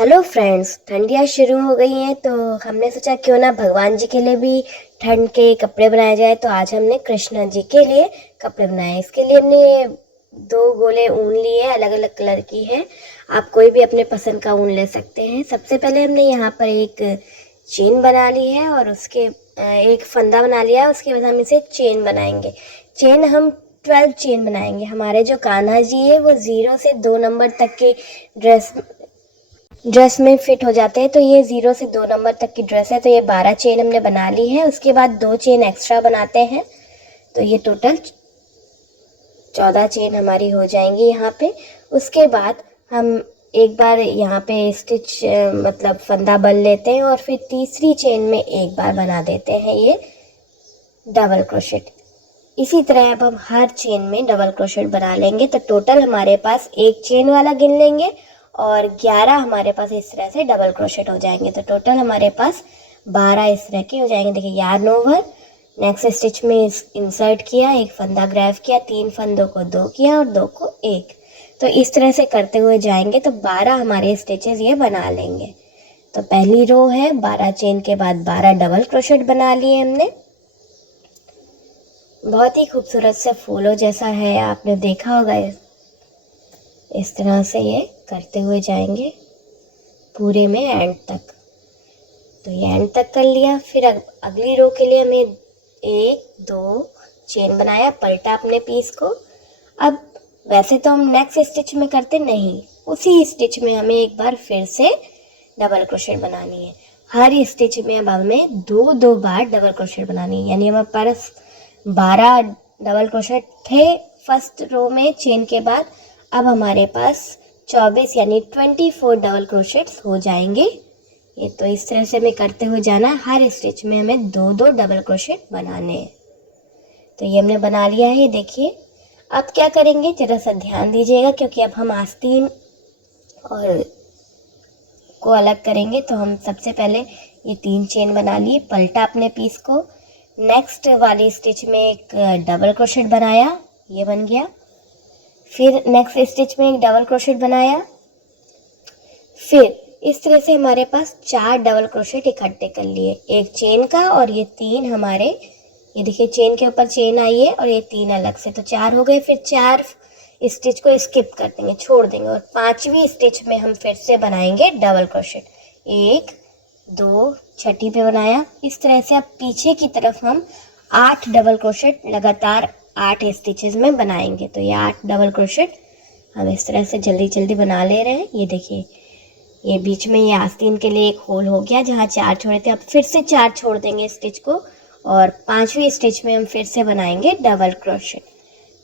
Hello friends, ठंडियाँ शुरू हो गई हैं तो हमने सोचा क्यों ना भगवान जी के लिए भी ठंड के कपड़े बनाए जाए। तो आज हमने कृष्ण जी के लिए कपड़े बनाए। इसके लिए हमने दो गोले ऊन लिए, अलग अलग कलर की है। आप कोई भी अपने पसंद का ऊन ले सकते हैं। सबसे पहले हमने यहाँ पर एक चेन बना ली है और उसके एक फंदा बना लिया है। उसके बाद हम इसे चेन बनाएंगे। चेन हम 12 चेन बनाएंगे। हमारे जो कान्हा जी है वो 0 से 2 नंबर तक के ड्रेस में फिट हो जाते हैं। तो ये 0 से 2 नंबर तक की ड्रेस है। तो ये 12 चेन हमने बना ली है। उसके बाद 2 चेन एक्स्ट्रा बनाते हैं तो ये टोटल 14 चेन हमारी हो जाएंगी यहाँ पे। उसके बाद हम एक बार यहाँ पे स्टिच मतलब फंदा बन लेते हैं और फिर तीसरी चेन में एक बार बना देते हैं ये डबल क्रोशेट। इसी तरह अब हम हर चेन में डबल क्रोशेट बना लेंगे। तो टोटल हमारे पास एक चेन वाला गिन लेंगे और 11 हमारे पास इस तरह से डबल क्रोशेट हो जाएंगे। तो टोटल हमारे पास 12 इस तरह के हो जाएंगे। देखिए, यार्न ओवर, नेक्स्ट स्टिच में इंसर्ट किया, एक फंदा ग्रैब किया, 3 फंदों को 2 किया और 2 को 1। तो इस तरह से करते हुए जाएंगे तो 12 हमारे स्टिचेस ये बना लेंगे। तो पहली रो है, 12 चेन के बाद 12 डबल क्रोशेट बना लिए हमने। बहुत ही खूबसूरत से फूलों जैसा है, आपने देखा होगा। इस तरह से ये करते हुए जाएंगे पूरे में एंड तक। तो ये एंड तक कर लिया। फिर अगली रो के लिए हमें 1 2 चेन बनाया, पलटा अपने पीस को। अब वैसे तो हम नेक्स्ट स्टिच में करते नहीं, उसी स्टिच में हमें एक बार फिर से डबल क्रोशेट बनानी है। हर स्टिच में अब हमें 2 बार डबल क्रोशेट बनानी है। यानी हमारे पास 12 डबल क्रोशेट थे फर्स्ट रो में चेन के बाद। अब हमारे पास 24 यानी 24 डबल क्रोशेट्स हो जाएंगे। ये तो इस तरह से हमें करते हुए जाना। हर स्टिच में हमें 2 डबल क्रोशेट बनाने हैं। तो ये हमने बना लिया है, देखिए। अब क्या करेंगे, जरा सा ध्यान दीजिएगा, क्योंकि अब हम आस्तीन और को अलग करेंगे। तो हम सबसे पहले ये 3 चेन बना लिए, पलटा अपने पीस को, नेक्स्ट वाली स्टिच में एक डबल क्रोशेट बनाया, ये बन गया। फिर नेक्स्ट स्टिच में एक डबल क्रोशेट बनाया। फिर इस तरह से हमारे पास 4 डबल क्रोशेट इकट्ठे कर लिए, एक चेन का और ये 3 हमारे, ये देखिए चेन के ऊपर चेन आई है और ये 3 अलग से, तो 4 हो गए। फिर 4 स्टिच को स्किप कर देंगे, छोड़ देंगे, और 5वीं स्टिच में हम फिर से बनाएंगे डबल क्रोशेट। 1 2 छठी पे बनाया। इस तरह से अब पीछे की तरफ हम 8 डबल क्रोशेट लगातार 8 स्टिचेस में बनाएंगे। तो ये 8 डबल क्रोशेट हम इस तरह से जल्दी जल्दी बना ले रहे हैं। ये देखिए, ये बीच में ये आस्तीन के लिए एक होल हो गया जहाँ 4 छोड़े थे। अब फिर से 4 छोड़ देंगे स्टिच को और 5वीं स्टिच में हम फिर से बनाएंगे डबल क्रोशेट।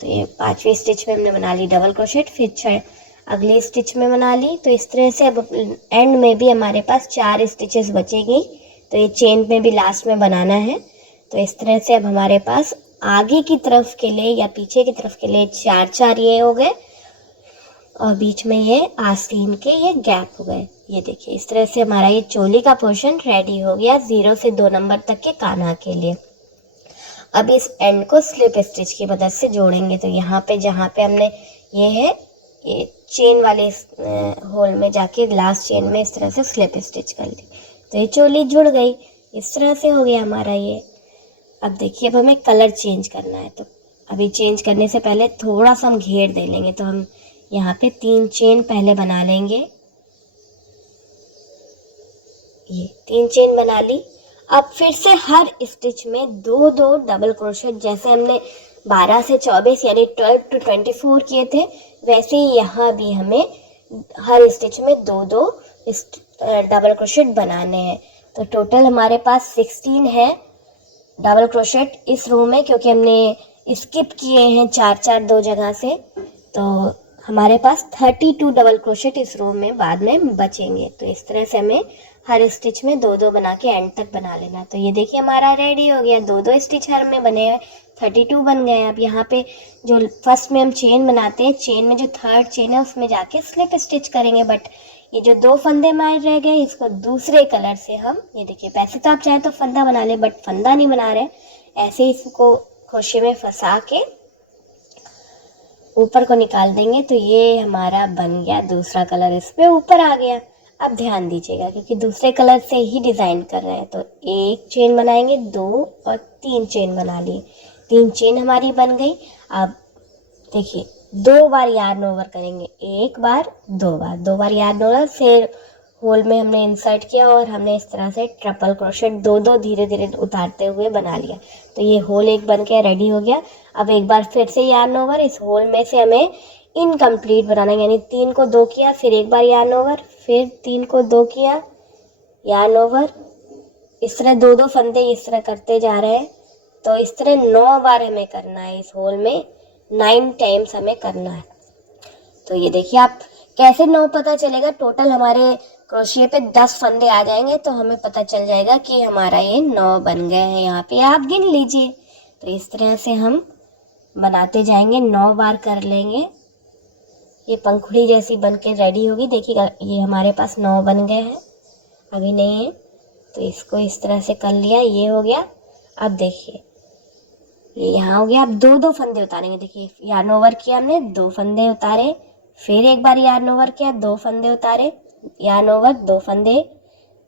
तो ये 5वीं स्टिच में हमने बना ली डबल क्रोशेट, फिर अगली स्टिच में बना ली। तो इस तरह से अब एंड में भी हमारे पास 4 स्टिचेस बचेगी। तो ये चेन में भी लास्ट में बनाना है। तो इस तरह से अब हमारे पास आगे की तरफ के लिए या पीछे की तरफ के लिए 4 ये हो गए और बीच में ये आस्तीन के ये गैप हो गए। ये देखिए, इस तरह से हमारा ये चोली का पोर्शन रेडी हो गया 0 से 2 नंबर तक के कान्हा के लिए। अब इस एंड को स्लिप स्टिच की मदद से जोड़ेंगे। तो यहाँ पे जहाँ पे हमने ये है, ये चेन वाले होल में जाके लास्ट चेन में इस तरह से स्लिप स्टिच कर ली। तो ये चोली जुड़ गई। इस तरह से हो गया हमारा ये। अब देखिए, अब हमें कलर चेंज करना है। तो अभी चेंज करने से पहले थोड़ा सा हम घेर दे लेंगे। तो हम यहाँ पे 3 चेन पहले बना लेंगे। ये 3 चेन बना ली। अब फिर से हर स्टिच में 2 डबल क्रोशेट, जैसे हमने 12 से 24 यानी 12 to 24 किए थे, वैसे ही यहाँ भी हमें हर स्टिच में 2 डबल क्रोशेट बनाने हैं। तो टोटल हमारे पास 16 है डबल क्रोशेट इस रो में, क्योंकि हमने स्किप किए हैं 4 2 जगह से। तो हमारे पास 32 डबल क्रोशेट इस रो में बाद में बचेंगे। तो इस तरह से हमें हर स्टिच में 2 बना के एंड तक बना लेना। तो ये देखिए, हमारा रेडी हो गया। 2 स्टिच हर में बने हैं, 32 बन गए। अब यहाँ पे जो फर्स्ट में हम चेन बनाते हैं, चेन में जो थर्ड चेन है उसमें जाके स्लिप स्टिच करेंगे। बट ये जो 2 फंदे मार रह गए, इसको दूसरे कलर से हम, ये देखिए, वैसे तो आप चाहें तो फंदा बना ले, बट फंदा नहीं बना रहे, ऐसे ही इसको खोशे में फंसा के ऊपर को निकाल देंगे। तो ये हमारा बन गया दूसरा कलर, इस पे ऊपर आ गया। अब ध्यान दीजिएगा क्योंकि दूसरे कलर से ही डिज़ाइन कर रहे हैं, तो एक चेन बनाएंगे, 2 और 3 चेन बना लिए, 3 चेन हमारी बन गई। अब देखिए 2 बार यार्न ओवर करेंगे, 1 बार 2 बार, 2 बार यार्न ओवर, फिर होल में हमने इंसर्ट किया और हमने इस तरह से ट्रिपल क्रोशेट 2-2 धीरे धीरे उतारते हुए बना लिया। तो ये होल एक बन के रेडी हो गया। अब एक बार फिर से यार्न ओवर, इस होल में से हमें इनकम्प्लीट बनाना है, यानी 3 को 2 किया, फिर एक बार यार्न ओवर, फिर 3 को 2 किया, यार्न ओवर, इस तरह 2-2 फंदे इस तरह करते जा रहे हैं। तो इस तरह 9 बार हमें करना है, इस होल में 9 टाइम्स हमें करना है। तो ये देखिए आप कैसे 9 पता चलेगा, टोटल हमारे क्रोशिया पे 10 फंदे आ जाएंगे तो हमें पता चल जाएगा कि हमारा ये 9 बन गए हैं। यहाँ पे आप गिन लीजिए। तो इस तरह से हम बनाते जाएंगे, 9 बार कर लेंगे। ये पंखुड़ी जैसी बन के रेडी होगी। देखिएगा ये हमारे पास 9 बन गए हैं, अभी नहीं है, तो इसको इस तरह से कर लिया, ये हो गया। अब देखिए ये यहाँ हो गया। अब 2-2 फंदे उतारेंगे। देखिए यार्न ओवर किया हमने, 2 फंदे उतारे, फिर एक बार यार्न ओवर किया, 2 फंदे उतारे, यार्न ओवर, 2 फंदे,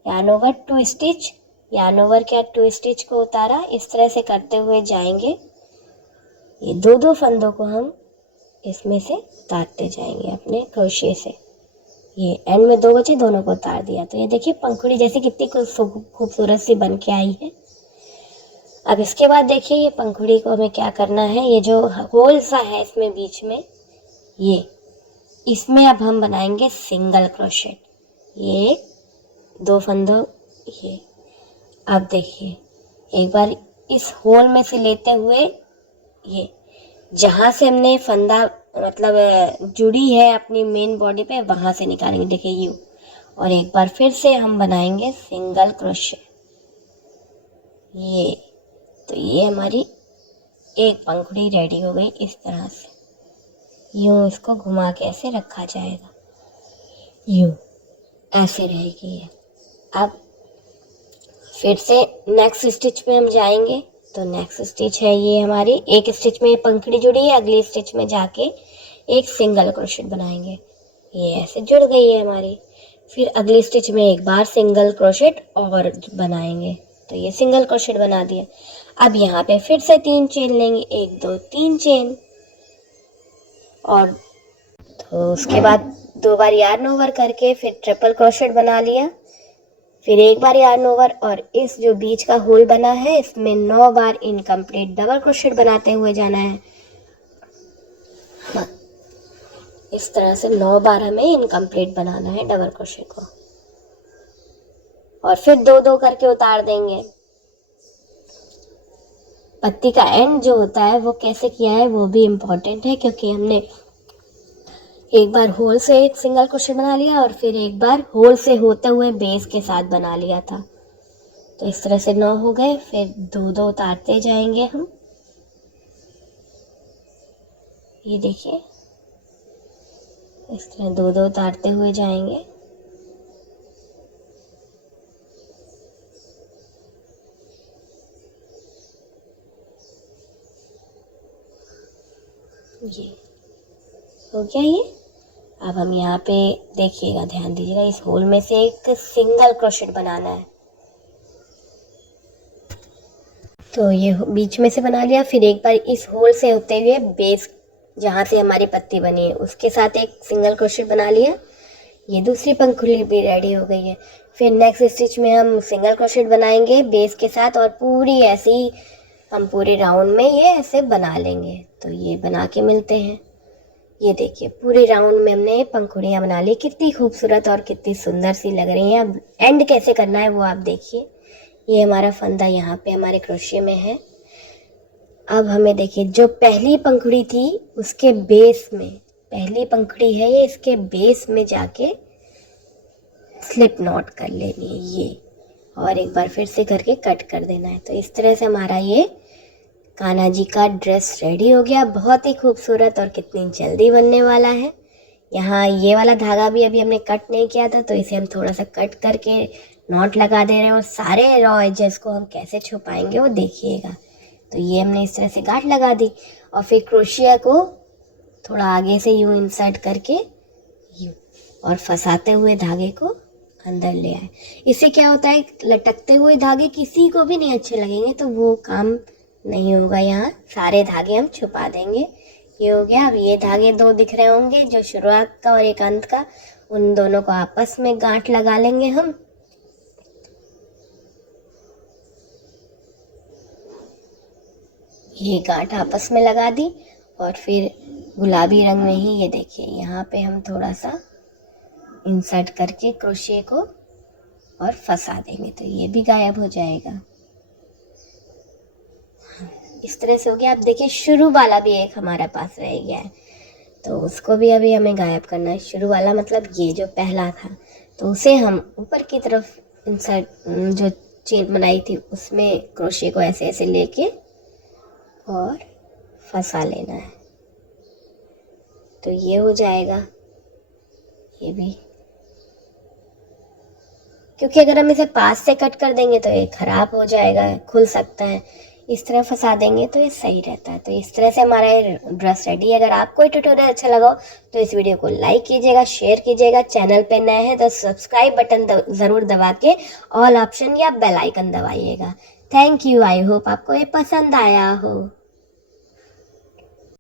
yarn over, 2 stitch, yarn over किया, 2 स्टिच को उतारा। इस तरह से करते हुए जाएंगे। ये 2-2 फंदों को हम इसमें से उतारते जाएंगे अपने क्रोशिया से। ये एंड में 2 बचे, दोनों को उतार दिया। तो ये देखिए पंखुड़ी जैसी कितनी खूबसूरत सी बन के आई है। अब इसके बाद देखिए ये पंखुड़ी को हमें क्या करना है, ये जो होल सा है इसमें बीच में, ये इसमें अब हम बनाएंगे सिंगल क्रोशेट। ये 2 फंदों, ये अब देखिए एक बार इस होल में से लेते हुए, ये जहाँ से हमने फंदा मतलब जुड़ी है अपनी मेन बॉडी पे, वहाँ से निकालेंगे। देखिए यू, और एक बार फिर से हम बनाएंगे सिंगल क्रोशेट। ये तो ये हमारी एक पंखुड़ी रेडी हो गई। इस तरह से यूं इसको घुमा के ऐसे रखा जाएगा, यूं ऐसे रहेगी ये। अब फिर से नेक्स्ट स्टिच में हम जाएंगे। तो नेक्स्ट स्टिच है ये हमारी, एक स्टिच में पंखुड़ी जुड़ी है, अगली स्टिच में जाके एक सिंगल क्रोशेट बनाएंगे। ये ऐसे जुड़ गई है हमारी। फिर अगली स्टिच में एक बार सिंगल क्रोशेट और बनाएंगे। तो ये सिंगल क्रोशेट बना दिया। अब यहाँ पे फिर से 3 चेन लेंगे, 1 2 3 चेन, और तो उसके बाद 2 बार यार्न ओवर करके फिर ट्रिपल क्रोशेट बना लिया, फिर एक बार यार्न ओवर, और इस जो बीच का होल बना है इसमें 9 बार इनकम्प्लीट डबल क्रोशेट बनाते हुए जाना है। हाँ, इस तरह से 9 बार हमें इनकम्प्लीट बनाना है डबल क्रोशेट को, और फिर 2-2 करके उतार देंगे। पत्ती का एंड जो होता है वो कैसे किया है वो भी इम्पोर्टेंट है, क्योंकि हमने एक बार होल से एक सिंगल क्रोशेट बना लिया और फिर एक बार होल से होते हुए बेस के साथ बना लिया था। तो इस तरह से 9 हो गए, फिर 2-2 उतारते जाएंगे हम। ये देखिए इस तरह 2-2 उतारते हुए जाएंगे। ये हो गया ये। अब हम यहाँ पे देखिएगा, ध्यान दीजिएगा, इस होल में से एक सिंगल क्रोशेट बनाना है। तो ये बीच में से बना लिया, फिर एक बार इस होल से होते हुए बेस जहाँ से हमारी पत्ती बनी है उसके साथ एक सिंगल क्रोशेट बना लिया। ये दूसरी पंखुड़ी भी रेडी हो गई है। फिर नेक्स्ट स्टिच में हम सिंगल क्रोशेट बनाएंगे बेस के साथ, और पूरी ऐसी हम पूरे राउंड में ये ऐसे बना लेंगे। तो ये बना के मिलते हैं। ये देखिए पूरे राउंड में हमने पंखुड़ियाँ बना ली, कितनी खूबसूरत और कितनी सुंदर सी लग रही हैं। अब एंड कैसे करना है वो आप देखिए। ये हमारा फंदा यहाँ पे हमारे क्रोशिया में है। अब हमें देखिए जो पहली पंखुड़ी थी उसके बेस में, पहली पंखुड़ी है ये, इसके बेस में जाके स्लिप नॉट कर लेनी है ये, और एक बार फिर से करके कट कर देना है। तो इस तरह से हमारा ये कान्हा जी का ड्रेस रेडी हो गया। बहुत ही खूबसूरत और कितनी जल्दी बनने वाला है। यहाँ ये वाला धागा भी अभी हमने कट नहीं किया था, तो इसे हम थोड़ा सा कट करके नॉट लगा दे रहे हैं, और सारे रॉ एजेस को हम कैसे छुपाएंगे वो देखिएगा। तो ये हमने इस तरह से गांठ लगा दी, और फिर क्रोशिया को थोड़ा आगे से यूँ इंसर्ट करके यूँ, और फंसाते हुए धागे को अंदर ले आए। इससे क्या होता है, लटकते हुए धागे किसी को भी नहीं अच्छे लगेंगे, तो वो काम नहीं होगा। यहाँ सारे धागे हम छुपा देंगे। ये हो गया। अब ये धागे दो दिख रहे होंगे, जो शुरुआत का और एक अंत का, उन दोनों को आपस में गांठ लगा लेंगे हम। ये गांठ आपस में लगा दी और फिर गुलाबी रंग में ही ये देखिए यहाँ पे हम थोड़ा सा इंसर्ट करके क्रोशे को और फंसा देंगे, तो ये भी गायब हो जाएगा। इस तरह से हो गया। अब देखिए शुरू वाला भी एक हमारे पास रह गया है, तो उसको भी अभी हमें गायब करना है। शुरू वाला मतलब ये जो पहला था, तो उसे हम ऊपर की तरफ इंसर्ट, जो चेन बनाई थी उसमें क्रोशे को ऐसे ऐसे लेके और फंसा लेना है, तो ये हो जाएगा। ये भी, क्योंकि अगर हम इसे पास से कट कर देंगे तो ये खराब हो जाएगा, खुल सकता है। इस तरह फंसा देंगे तो ये सही रहता है। तो इस तरह से हमारा ये ड्रेस रेडी है। अगर आपको ये ट्यूटोरियल अच्छा लगा हो तो इस वीडियो को लाइक कीजिएगा, शेयर कीजिएगा। चैनल पे नए हैं तो सब्सक्राइब बटन ज़रूर दबा के ऑल ऑप्शन या बेल आइकन दबाइएगा। Thank you. आई होप आपको ये पसंद आया हो।